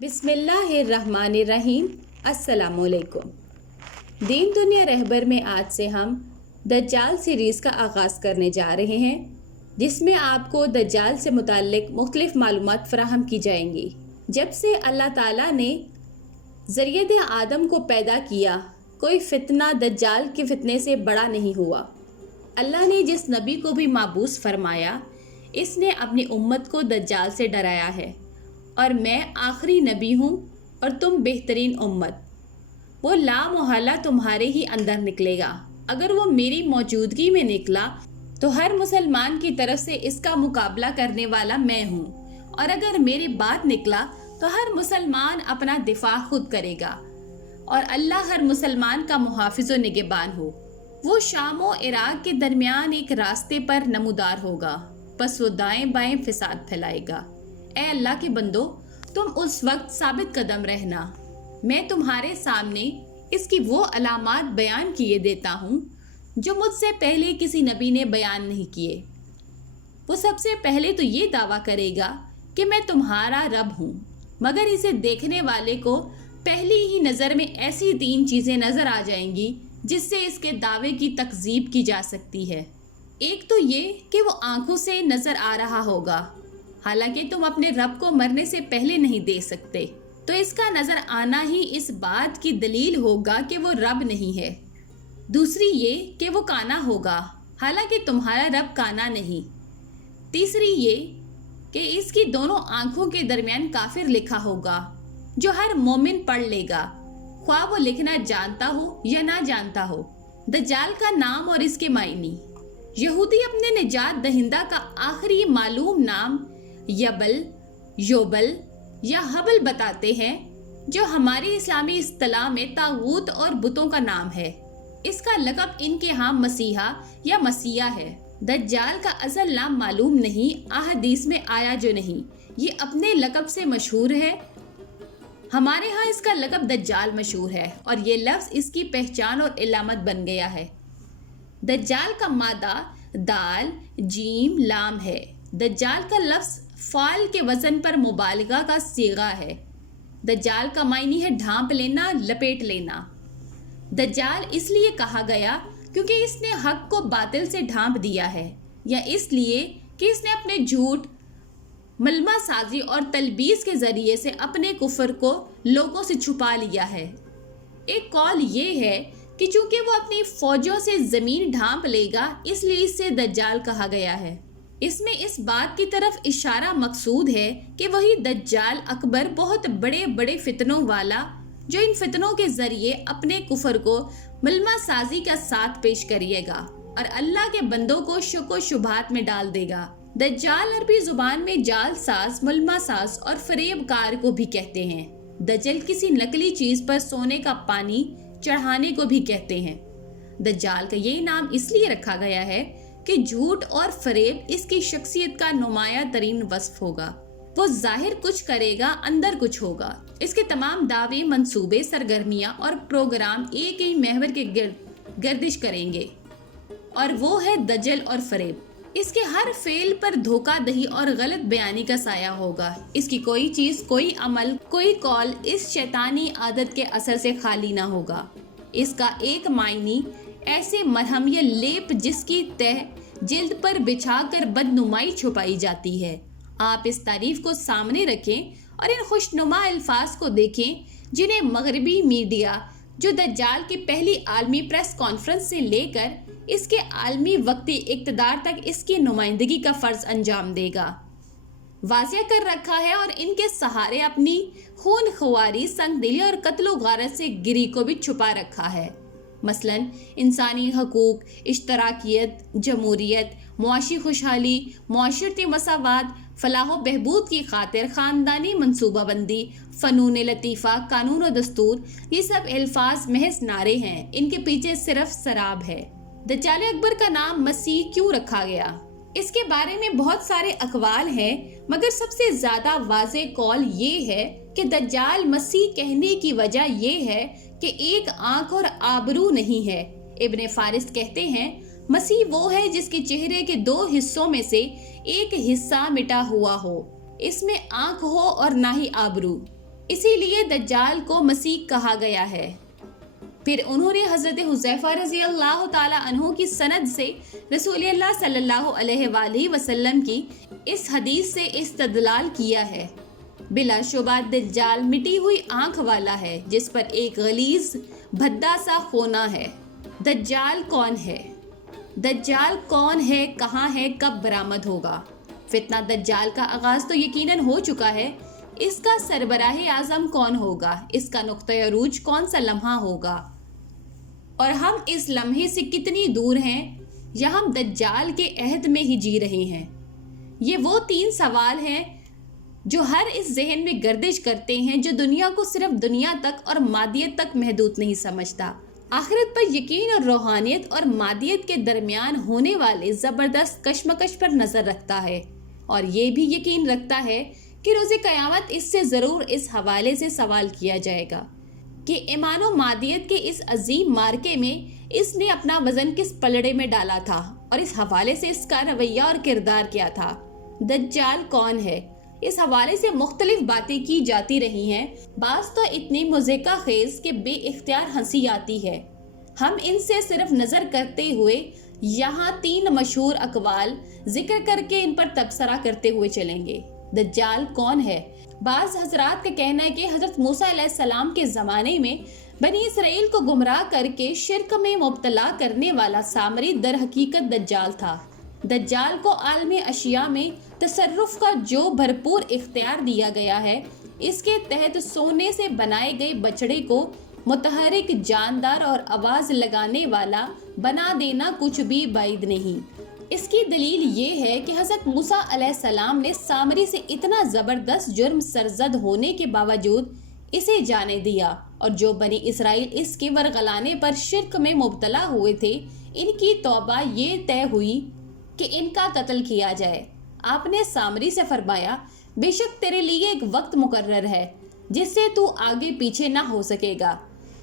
بسم اللہ الرحمن الرحیم۔ السلام علیکم۔ دین دنیا رہبر میں آج سے ہم دجال سیریز کا آغاز کرنے جا رہے ہیں، جس میں آپ کو دجال سے متعلق مختلف معلومات فراہم کی جائیں گی۔ جب سے اللہ تعالیٰ نے ذریعہ آدم کو پیدا کیا، کوئی فتنہ دجال کے فتنے سے بڑا نہیں ہوا۔ اللہ نے جس نبی کو بھی مبعوث فرمایا، اس نے اپنی امت کو دجال سے ڈرایا ہے، اور میں آخری نبی ہوں اور تم بہترین امت۔ وہ لا محالہ تمہارے ہی اندر نکلے گا۔ اگر وہ میری موجودگی میں نکلا تو ہر مسلمان کی طرف سے اس کا مقابلہ کرنے والا میں ہوں، اور اگر میری بات نکلا تو ہر مسلمان اپنا دفاع خود کرے گا، اور اللہ ہر مسلمان کا محافظ و نگہبان ہو۔ وہ شام و عراق کے درمیان ایک راستے پر نمودار ہوگا، بس وہ دائیں بائیں فساد پھیلائے گا۔ اے اللہ کے بندو، تم اس وقت ثابت قدم رہنا۔ میں تمہارے سامنے اس کی وہ علامات بیان کیے دیتا ہوں جو مجھ سے پہلے کسی نبی نے بیان نہیں کیے۔ وہ سب سے پہلے تو یہ دعویٰ کرے گا کہ میں تمہارا رب ہوں، مگر اسے دیکھنے والے کو پہلی ہی نظر میں ایسی 3 چیزیں نظر آ جائیں گی جس سے اس کے دعوے کی تکذیب کی جا سکتی ہے۔ ایک تو یہ کہ وہ آنکھوں سے نظر آ رہا ہوگا، حالانکہ تم اپنے رب کو مرنے سے پہلے نہیں دیکھ سکتے، تو اس کا نظر آنا ہی اس بات کی دلیل ہوگا کہ وہ رب نہیں ہے۔ دوسری یہ کہ وہ کانا ہوگا، حالانکہ تمہارا رب کانا نہیں۔ تیسری یہ کہ اس کی دونوں آنکھوں کے درمیان کافر لکھا ہوگا، جو ہر مومن پڑھ لے گا، خواہ وہ لکھنا جانتا ہو یا نہ جانتا ہو۔ دجال کا نام اور اس کے معنی۔ یہودی اپنے نجات دہندہ کا آخری معلوم نام یبل، یوبل یا حبل بتاتے ہیں، جو ہماری اسلامی اصطلاح میں طاغوت اور بتوں کا نام ہے۔ اس کا لقب ان کے ہاں مسیحا یا مسیح ہے۔ دجال کا اصل نام معلوم نہیں، احادیث میں آیا جو نہیں، یہ اپنے لقب سے مشہور ہے۔ ہمارے ہاں اس کا لقب دجال مشہور ہے، اور یہ لفظ اس کی پہچان اور علامت بن گیا ہے۔ دجال کا مادہ دال جیم لام ہے۔ دجال کا لفظ فعل کے وزن پر مبالغہ کا صیغہ ہے۔ دجال کا معنی ہے ڈھانپ لینا، لپیٹ لینا۔ دجال اس لیے کہا گیا کیونکہ اس نے حق کو باطل سے ڈھانپ دیا ہے، یا اس لیے کہ اس نے اپنے جھوٹ، ملمہ سازی اور تلبیس کے ذریعے سے اپنے کفر کو لوگوں سے چھپا لیا ہے۔ ایک قول یہ ہے کہ چونکہ وہ اپنی فوجوں سے زمین ڈھانپ لے گا، اس لیے اسے دجال کہا گیا ہے۔ اس میں اس بات کی طرف اشارہ مقصود ہے کہ وہی دجال اکبر بہت بڑے بڑے فتنوں والا، جو ان فتنوں کے ذریعے اپنے کفر کو ملمہ سازی کا ساتھ پیش کریے گا اور اللہ کے بندوں کو شک و شبہات میں ڈال دے گا۔ دجال عربی زبان میں جال ساز، ملمہ ساز اور فریب کار کو بھی کہتے ہیں۔ دجل کسی نقلی چیز پر سونے کا پانی چڑھانے کو بھی کہتے ہیں۔ دجال کا یہ نام اس لیے رکھا گیا ہے کہ جھوٹ اور فریب اس کی شخصیت کا نمایاں ترین وصف ہوگا۔ وہ ظاہر کچھ کرے گا، اندر کچھ ہوگا۔ اس کے تمام دعوے، منصوبے، سرگرمیاں اور پروگرام ایک ہی محور کے گرد گردش کریں گے، اور وہ ہے دجل اور فریب۔ اس کے ہر فعل پر دھوکہ دہی اور غلط بیانی کا سایہ ہوگا۔ اس کی کوئی چیز، کوئی عمل، کوئی قول اس شیطانی عادت کے اثر سے خالی نہ ہوگا۔ اس کا ایک معنی ایسے مرہم یا لیپ جس کی تہ جلد پر بچھا کر بدنمائی چھپائی جاتی ہے۔ آپ اس تعریف کو سامنے رکھیں اور ان خوشنما الفاظ کو دیکھیں جنہیں مغربی میڈیا، جو دجال کی پہلی عالمی پریس کانفرنس سے لے کر اس کے عالمی وقتی اقتدار تک اس کی نمائندگی کا فرض انجام دے گا، واضح کر رکھا ہے، اور ان کے سہارے اپنی خون خواری، سنگ دلی اور قتل و غارت سے گری کو بھی چھپا رکھا ہے۔ مثلاً انسانی حقوق، اشتراکیت، جمہوریت، معاشی خوشحالی، معاشرتی مساوات، فلاح و بہبود کی خاطر خاندانی منصوبہ بندی، فنون لطیفہ، قانون و دستور، یہ سب الفاظ محض نعرے ہیں، ان کے پیچھے صرف سراب ہے۔ دجال اکبر کا نام مسیح کیوں رکھا گیا؟ اس کے بارے میں بہت سارے اقوال ہیں، مگر سب سے زیادہ واضح قول یہ ہے کہ دجال مسیح کہنے کی وجہ یہ ہے کہ ایک آنکھ اور آبرو نہیں ہے۔ ابن فارس کہتے ہیں مسیح وہ ہے جس کے چہرے کے 2 حصوں میں سے ایک حصہ مٹا ہوا ہو، اس میں آنکھ ہو اور نہ ہی آبرو۔ اسی لیے دجال کو مسیح کہا گیا ہے۔ پھر انہوں نے حضرت حذیفہ رضی اللہ تعالیٰ عنہ کی سند سے رسول اللہ صلی اللہ علیہ وآلہ وسلم کی اس حدیث سے استدلال کیا ہے۔ بلا شبہ دجال مٹی ہوئی آنکھ والا ہے جس پر ایک غلیظ بھدا سا خونا ہے۔ دجال کون ہے؟ دجال کون ہے، کہاں ہے، کب برآمد ہوگا؟ فتنہ دجال کا آغاز تو یقیناً ہو چکا ہے۔ اس کا سربراہ اعظم کون ہوگا؟ اس کا نقطۂ عروج کون سا لمحہ ہوگا؟ اور ہم اس لمحے سے کتنی دور ہیں یا ہم دجال کے عہد میں ہی جی رہے ہیں؟ یہ وہ 3 سوال ہیں جو ہر اس ذہن میں گردش کرتے ہیں جو دنیا کو صرف دنیا تک اور مادیت تک محدود نہیں سمجھتا، آخرت پر یقین اور روحانیت اور مادیت کے درمیان ہونے والے زبردست کشمکش پر نظر رکھتا ہے، اور یہ بھی یقین رکھتا ہے کہ روز قیامت اس سے ضرور اس حوالے سے سوال کیا جائے گا کہ ایمان و مادیت کے اس عظیم مارکے میں اس نے اپنا وزن کس پلڑے میں ڈالا تھا، اور اس حوالے سے اس کا رویہ اور کردار کیا تھا۔ دجال کون ہے؟ اس حوالے سے مختلف باتیں کی جاتی رہی ہیں، بعض تو اتنی مضحکہ خیز کہ بے اختیار ہنسی آتی ہے۔ ہم ان سے صرف نظر کرتے ہوئے یہاں 3 مشہور اقوال ذکر کر کے ان پر تبصرہ کرتے ہوئے چلیں گے۔ دجال کون ہے؟ بعض حضرات کا کہنا ہے کہ حضرت موسیٰ علیہ السلام کے زمانے میں بنی اسرائیل کو گمراہ کر کے شرک میں مبتلا کرنے والا سامری در حقیقت دجال تھا۔ دجال کو عالم اشیاء میں تصرف کا جو بھرپور اختیار دیا گیا ہے، اس کے تحت سونے سے بنائے گئے بچڑے کو متحرک، جاندار اور آواز لگانے والا بنا دینا کچھ بھی بعید نہیں۔ اس کی دلیل یہ ہے کہ حضرت موسیٰ علیہ السلام نے سامری سے اتنا زبردست جرم سرزد ہونے کے باوجود اسے جانے دیا، اور جو بنی اسرائیل اس کے ورغلانے پر شرک میں مبتلا ہوئے تھے، ان کی توبہ یہ طے ہوئی کہ ان کا قتل کیا جائے۔ آپ نے سامری سے فرمایا، بے شک تیرے لیے ایک وقت مقرر ہے جس سے تو آگے پیچھے نہ ہو سکے گا۔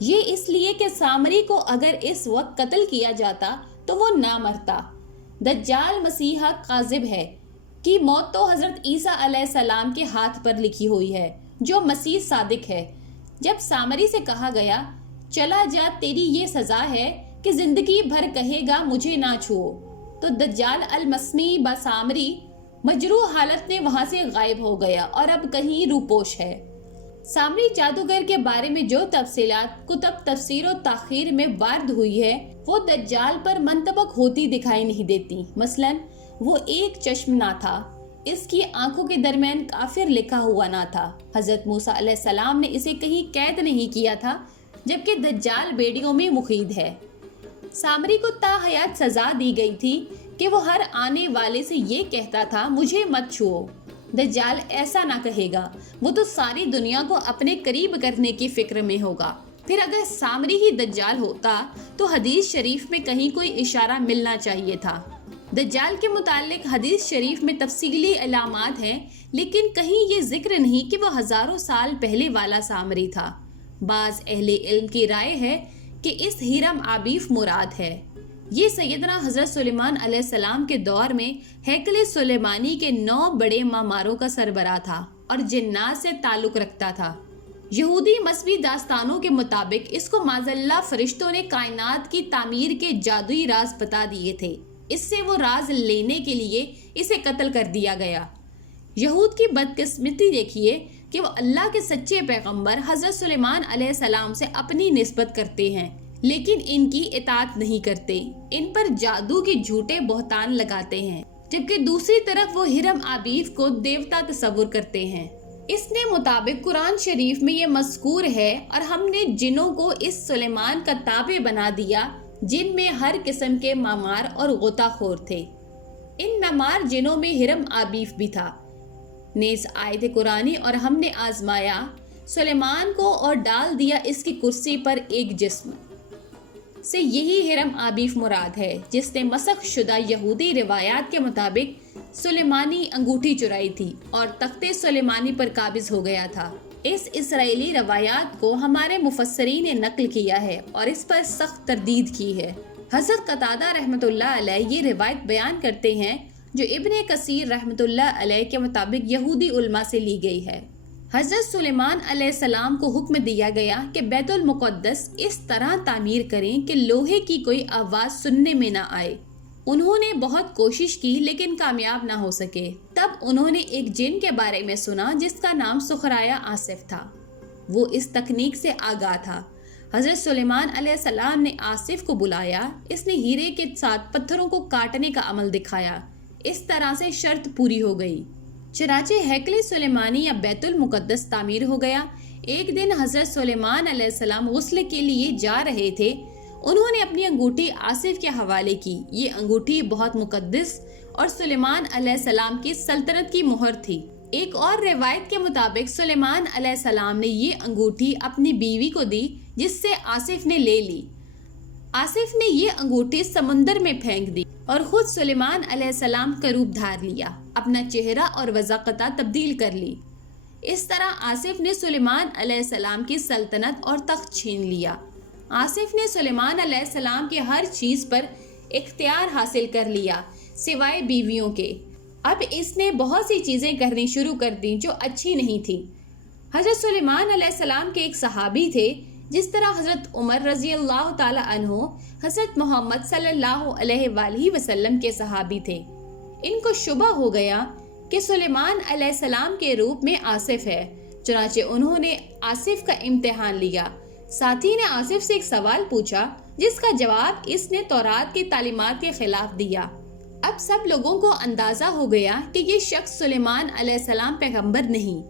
یہ اس لیے کہ سامری کو اگر اس وقت قتل کیا جاتا تو وہ نہ مرتا۔ دجال مسیحا کاذب ہے کہ موت تو حضرت عیسیٰ علیہ السلام کے ہاتھ پر لکھی ہوئی ہے جو مسیح صادق ہے۔ جب سامری سے کہا گیا، چلا جا، تیری یہ سزا ہے کہ زندگی بھر کہے گا مجھے نہ چھوؤ، تو دجال المسیح بسامری مجروح حالت میں وہاں سے غائب ہو گیا اور اب کہیں روپوش ہے۔ سامری جادوگر کے بارے میں جو تفصیلات کتب تفسیر و تاخیر میں وارد ہوئی ہے وہ دجال پر منطبق ہوتی دکھائی نہیں دیتی۔ مثلا وہ ایک چشم نہ تھا، اس کی آنکھوں کے درمیان کافر لکھا ہوا نہ تھا۔ حضرت موسیٰ علیہ السلام نے اسے کہیں قید نہیں کیا تھا، جبکہ دجال بیڑیوں میں مقید ہے۔ سامری کو تا حیات سزا دی گئی تھی کہ وہ ہر آنے والے سے یہ کہتا تھا، مجھے مت چھوؤ۔ دجال ایسا نہ کہے گا، وہ تو ساری دنیا کو اپنے قریب کرنے کی فکر میں ہوگا۔ پھر اگر سامری ہی دجال ہوتا تو حدیث شریف میں کہیں کوئی اشارہ ملنا چاہیے تھا۔ دجال کے متعلق حدیث شریف میں تفصیلی علامات ہیں، لیکن کہیں یہ ذکر نہیں کہ وہ ہزاروں سال پہلے والا سامری تھا۔ بعض اہل علم کی رائے ہے کہ اس ہیرم آبیف مراد ہے۔ یہ سیدنا حضرت سلیمان علیہ السلام کے دور میں ہیکل سلیمانی کے 9 بڑے معماروں کا سربراہ تھا اور جنات سے تعلق رکھتا تھا۔ یہودی مذہبی داستانوں کے مطابق اس کو معاذ اللہ فرشتوں نے کائنات کی تعمیر کے جادوئی راز بتا دیے تھے، اس سے وہ راز لینے کے لیے اسے قتل کر دیا گیا۔ یہود کی بدقسمتی دیکھیے کہ وہ اللہ کے سچے پیغمبر حضرت سلیمان علیہ السلام سے اپنی نسبت کرتے ہیں، لیکن ان کی اطاعت نہیں کرتے، ان پر جادو کے جھوٹے بہتان لگاتے ہیں، جبکہ دوسری طرف وہ ہرم آبیف کو دیوتا تصور کرتے ہیں۔ اس نے مطابق قرآن شریف میں یہ مذکور ہے، اور ہم نے جنوں کو اس سلیمان کا تابع بنا دیا جن میں ہر قسم کے معمار اور غوطہ خور تھے۔ ان معمار جنوں میں ہرم آبیف بھی تھا۔ نیز آیت قرآنی، اور ہم نے آزمایا سلیمان کو اور ڈال دیا اس کی کرسی پر ایک جسم، سے یہی ہرم آبیف مراد ہے جس نے مسخ شدہ یہودی روایات کے مطابق سلیمانی انگوٹھی چرائی تھی اور تخت سلیمانی پر قابض ہو گیا تھا۔ اس اسرائیلی روایات کو ہمارے مفسرین نے نقل کیا ہے اور اس پر سخت تردید کی ہے۔ حضرت قتادہ رحمۃ اللہ علیہ یہ روایت بیان کرتے ہیں جو ابن کثیر رحمۃ اللہ علیہ کے مطابق یہودی علماء سے لی گئی ہے۔ حضرت سلیمان علیہ السلام کو حکم دیا گیا کہ بیت المقدس اس طرح تعمیر کریں کہ لوہے کی کوئی آواز سننے میں نہ آئے۔ انہوں نے بہت کوشش کی لیکن کامیاب نہ ہو سکے۔ تب انہوں نے ایک جن کے بارے میں سنا جس کا نام سخرایہ آصف تھا۔ وہ اس تکنیک سے آگاہ تھا۔ حضرت سلیمان علیہ السلام نے آصف کو بلایا۔ اس نے ہیرے کے ساتھ پتھروں کو کاٹنے کا عمل دکھایا۔ اس طرح سے شرط پوری ہو گئی۔ چنانچہ ہیکل سلیمانی یا بیت المقدس تعمیر ہو گیا۔ ایک دن حضرت سلیمان علیہ السلام غسل کے لیے جا رہے تھے۔ انہوں نے اپنی انگوٹھی آصف کے حوالے کی۔ یہ انگوٹھی بہت مقدس اور سلیمان علیہ السلام کی سلطنت کی مہر تھی۔ ایک اور روایت کے مطابق سلیمان علیہ السلام نے یہ انگوٹھی اپنی بیوی کو دی جس سے آصف نے لے لی۔ آصف نے یہ انگوٹھی سمندر میں پھینک دی اور خود سلیمان علیہ السلام کا روپ دھار لیا، اپنا چہرہ اور وضاقتہ تبدیل کر لی۔ اس طرح آصف نے سلیمان علیہ السلام کی سلطنت اور تخت چھین لیا۔ آصف نے سلیمان علیہ السلام کی ہر چیز پر اختیار حاصل کر لیا سوائے بیویوں کے۔ اب اس نے بہت سی چیزیں کرنی شروع کر دیں جو اچھی نہیں تھیں۔ حضرت سلیمان علیہ السلام کے ایک صحابی تھے، جس طرح حضرت عمر رضی اللہ تعالی عنہ حضرت محمد صلی اللہ علیہ وآلہ وسلم کے صحابی تھے۔ ان کو شبہ ہو گیا کہ سلیمان علیہ السلام کے روپ میں آصف ہے، چنانچہ انہوں نے آصف کا امتحان لیا۔ ساتھی نے آصف سے ایک سوال پوچھا جس کا جواب اس نے تورات کی تعلیمات کے خلاف دیا۔ اب سب لوگوں کو اندازہ ہو گیا کہ یہ شخص سلیمان علیہ السلام پیغمبر نہیں۔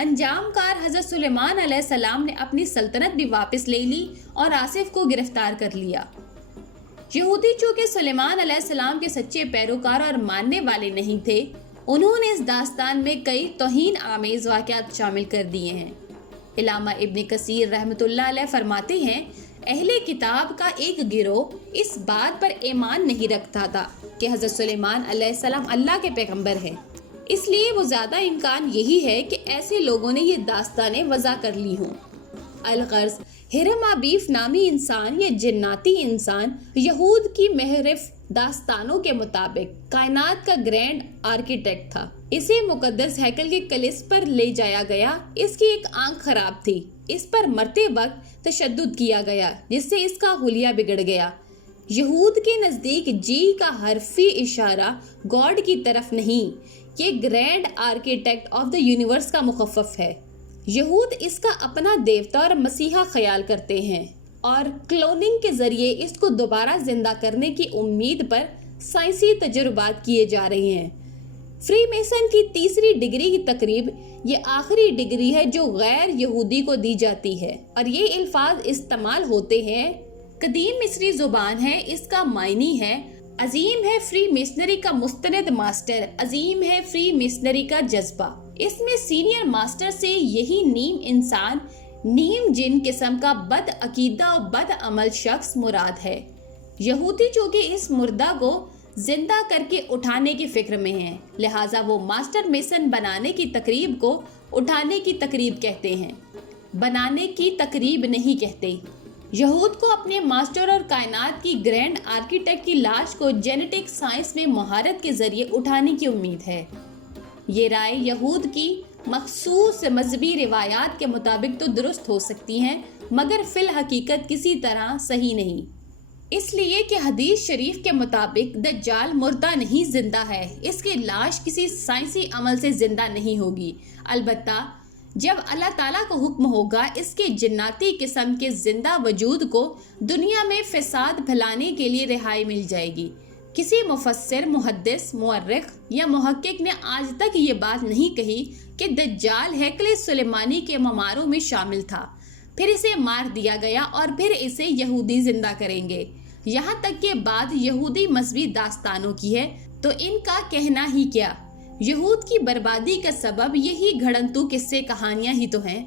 انجام کار حضرت سلیمان علیہ السلام نے اپنی سلطنت بھی واپس لے لی اور آصف کو گرفتار کر لیا۔ یہودی چونکہ سلیمان علیہ السلام کے سچے پیروکار اور ماننے والے نہیں تھے، انہوں نے اس داستان میں کئی توہین آمیز واقعات شامل کر دیے ہیں۔ علامہ ابن کثیر رحمۃ اللہ علیہ فرماتے ہیں، اہل کتاب کا ایک گروہ اس بات پر ایمان نہیں رکھتا تھا کہ حضرت سلیمان علیہ السلام اللہ کے پیغمبر ہیں، اس لیے وہ زیادہ امکان یہی ہے کہ ایسے لوگوں نے یہ داستانیں وضع کر لی ہوں۔ الغرض ہرم ابیف نامی انسان یا جناتی انسان یہود کی محرف داستانوں کے مطابق کائنات کا گرینڈ آرکیٹیکٹ تھا۔ اسے مقدس ہیکل کے کلس پر لے جایا گیا۔ اس کی ایک آنکھ خراب تھی، اس پر مرتے وقت تشدد کیا گیا جس سے اس کا حلیہ بگڑ گیا۔ یہود کے نزدیک جی کا حرفی اشارہ گاڈ کی طرف نہیں، یہ grand architect of the universe کا مخفف ہے۔ یہود اس کا اپنا دیوتا اور مسیحا خیال کرتے ہیں اور کلوننگ کے ذریعے اس کو دوبارہ زندہ کرنے کی امید پر سائنسی تجربات کیے جا رہے ہیں۔ فری میسن کی تیسری ڈگری کی تقریب یہ آخری ڈگری ہے جو غیر یہودی کو دی جاتی ہے، اور یہ الفاظ استعمال ہوتے ہیں۔ قدیم مصری زبان ہے، اس کا معنی ہے عظیم ہے فری میسنری کا مستند ماسٹر، عظیم ہے فری میسنری کا جذبہ۔ اس میں سینئر ماسٹر سے یہی نیم انسان نیم جن قسم کا بد عقیدہ اور بد عمل شخص مراد ہے۔ یہودی چونکہ اس مردہ کو زندہ کر کے اٹھانے کی فکر میں ہیں، لہٰذا وہ ماسٹر میسن بنانے کی تقریب کو اٹھانے کی تقریب کہتے ہیں، بنانے کی تقریب نہیں کہتے۔ یہود کو اپنے ماسٹر اور کائنات کی گرینڈ آرکیٹیکٹ کی لاش کو جینیٹک سائنس میں مہارت کے ذریعے اٹھانے کی امید ہے۔ یہ رائے یہود کی مخصوص مذہبی روایات کے مطابق تو درست ہو سکتی ہیں، مگر فی الحقیقت کسی طرح صحیح نہیں، اس لیے کہ حدیث شریف کے مطابق دجال مردہ نہیں زندہ ہے، اس کی لاش کسی سائنسی عمل سے زندہ نہیں ہوگی۔ البتہ جب اللہ تعالیٰ کو حکم ہوگا اس کے جناتی قسم کے زندہ وجود کو دنیا میں فساد پھیلانے کے لیے رہائی مل جائے گی۔ کسی مفسر، محدث، مورخ یا محقق نے آج تک یہ بات نہیں کہی کہ دجال ہیکل سلیمانی کے معماروں میں شامل تھا، پھر اسے مار دیا گیا اور پھر اسے یہودی زندہ کریں گے۔ یہاں تک کہ بات یہودی مذہبی داستانوں کی ہے تو ان کا کہنا ہی کیا، یہود کی بربادی کا سبب یہی گھڑنتو قصے کہانیاں ہی تو ہیں۔